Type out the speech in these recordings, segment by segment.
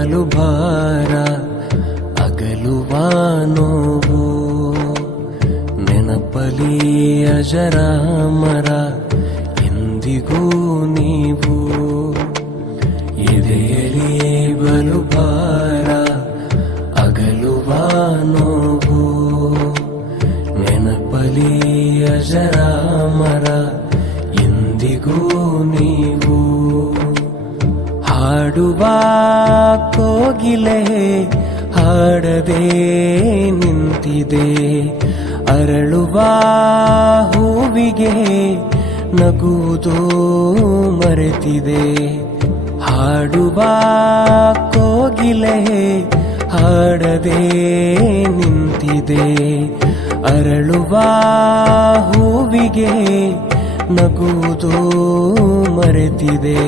ಬಲು ಭಾರ ಅಗಲುವ ನೋವು ನೆನಪಲಿ ಅಜರಾಮರ ಎಂದಿಗೂ ನೀವು ಎದೆಯಲಿ ಬಲು ಭಾರ ಅಗಲುವ ನೋವು ನೆನಪಲಿ ಅಜರಾಮರ ಎಂದಿಗೂ ನೀವು ಹಾಡುವ ಕೋಗಿಲೆ ಹಾಡದೆ ನಿಂತಿದೆ ಅರಳುವ ಹೂವಿಗೆ ನಗುವುದು ಮರೆತಿದೆ ಹಾಡುವ ಕೋಗಿಲೆ ಹಾಡದೆ ನಿಂತಿದೆ ಅರಳುವ ಹೂವಿಗೆ ನಗುವುದು ಮರೆತಿದೆ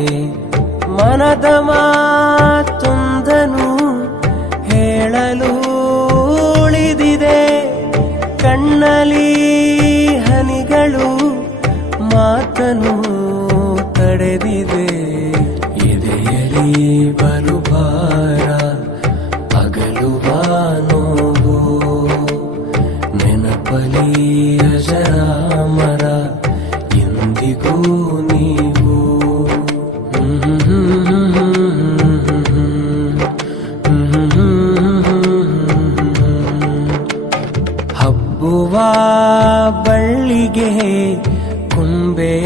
ಮನದ ಮಾತೊಂದನು ಹೇಳಲು ಉಳಿದಿದೆ ಕಣ್ಣಲ್ಲಿ ಹನಿಗಳು ಮಾತನು ತಡೆದಿದೆ ಎದೆಯಲಿ ಬಲು ಭಾರ ಅಗಲುವ ನೋವು ನೆನಪಲಿ ಅಜರಾಮರ ಎಂದಿಗೂ ನೀವು ಹಬ್ಬುವ ಬಳ್ಳಿಗೆ ಕುಂಬೆಯಾಸರೆ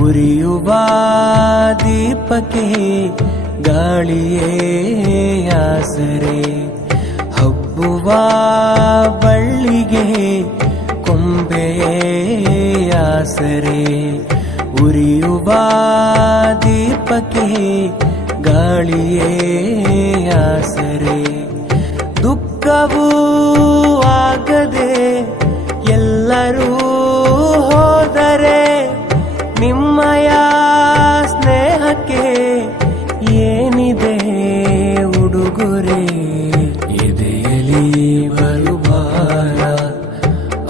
ಉರಿಯುವ ದೀಪಕ್ಕೆ ಗಾಳಿಯೇ ಆಸರೆ ಹಬ್ಬುವ ಬಳ್ಳಿಗೆ ಕೊಂಬೆಯಾಸರೆ ಉರಿಯುವ ದೀಪಕ್ಕೆ ಗಾಳಿಯೇ ಆಸರೆ ದುಃಖವೂ ಆಗದೆ ಎಲ್ಲರೂ ಹೋದರೆ ನಿಮ್ಮಯ ಸ್ನೇಹಕ್ಕೆ ಏನಿದೆ ಉಡುಗೊರೆ ಎದೆಯಲಿ ಬಲು ಭಾರ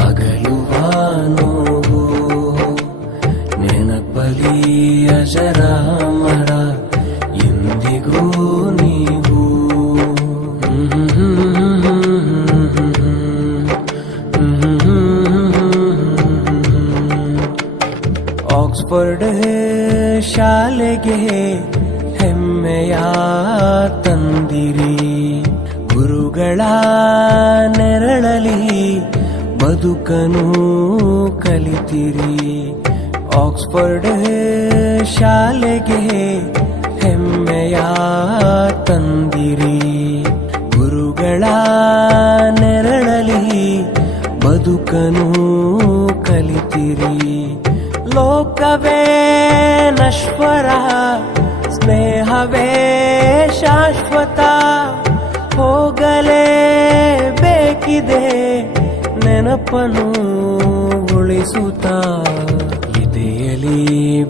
ಅಗಲುವ ನೋವು ನೆನಪಲಿ ಅಜರಾಮರ ಎಂದಿಗೂ ನೀವು ಆಕ್ಸ್ಫರ್ಡ್ ಶಾಲೆಗೆ ಹೆಮ್ಮೆಯ ತಂದಿರಿ ಗುರುಗಳ ನೆರಳಲಿ ಬದುಕನು ಕಲಿತಿರಿ ಆಕ್ಸ್ಫರ್ಡ್ ಶಾಲೆಗೆ ಹೆಮ್ಮೆಯ ತಂದಿರಿ ಗುರುಗಳ ನೆರಳಲಿ ಬದುಕನು ಕಲಿತಿರಿ ಲೋಕವೇ ನಶ್ವರ ಸ್ನೇಹವೇ ಶಾಶ್ವತ ಹೋಗಲೇಬೇಕಿದೆ ನೆನಪನು ಉಳಿಸುತ್ತಾ ಎದೆಯಲಿ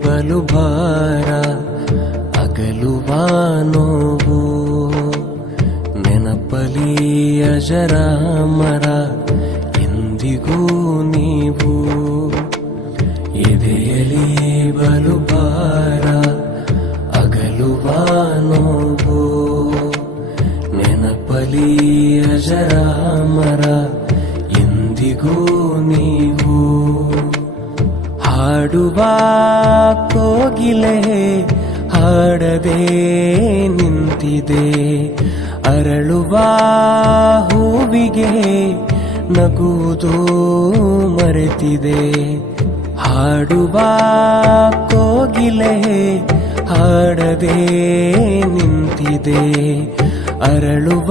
ಬಲು ಭಾರ ಅಗಲುವ ನೋವು ನೆನಪಲಿ ಅಜರಾಮರ ಎಂದಿಗೂ ನೀವು ಎದೆಯಲಿ ಬಲು ಭಾರ ಅಗಲುವ ನೋವು ನೆನಪಲಿ ಅಜರಾಮರ ಎಂದಿಗೂ ನೀವು ಹಾಡುವ ಕೋಗಿಲೆ ಹಾಡದೆ ನಿಂತಿದೆ ಅರಳುವ ಹೂವಿಗೆ ನಗುವುದು ಮರೆತಿದೆ ಹಾಡುವ ಕೋಗಿಲೆ ಹಾಡದೆ ನಿಂತಿದೆ ಅರಳುವ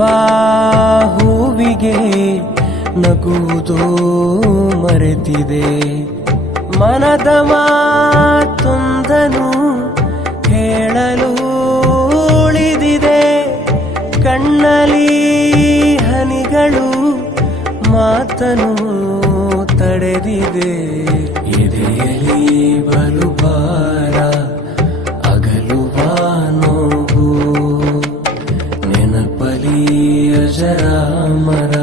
ಹೂವಿಗೆ ನಗುವುದು ಮರೆತಿದೆ ಮನದ ಮಾತೊಂದನು ಹೇಳಲು ಉಳಿದಿದೆ ಕಣ್ಣಲ್ಲಿ ಹನಿಗಳು ಮಾತನು ತಡೆದಿದೆ ಎದೆಯಲಿ ಬಲು ಭಾರ ಅಗಲುವ ನೋವು ನೆನಪಲಿ ಅಜರಾಮರ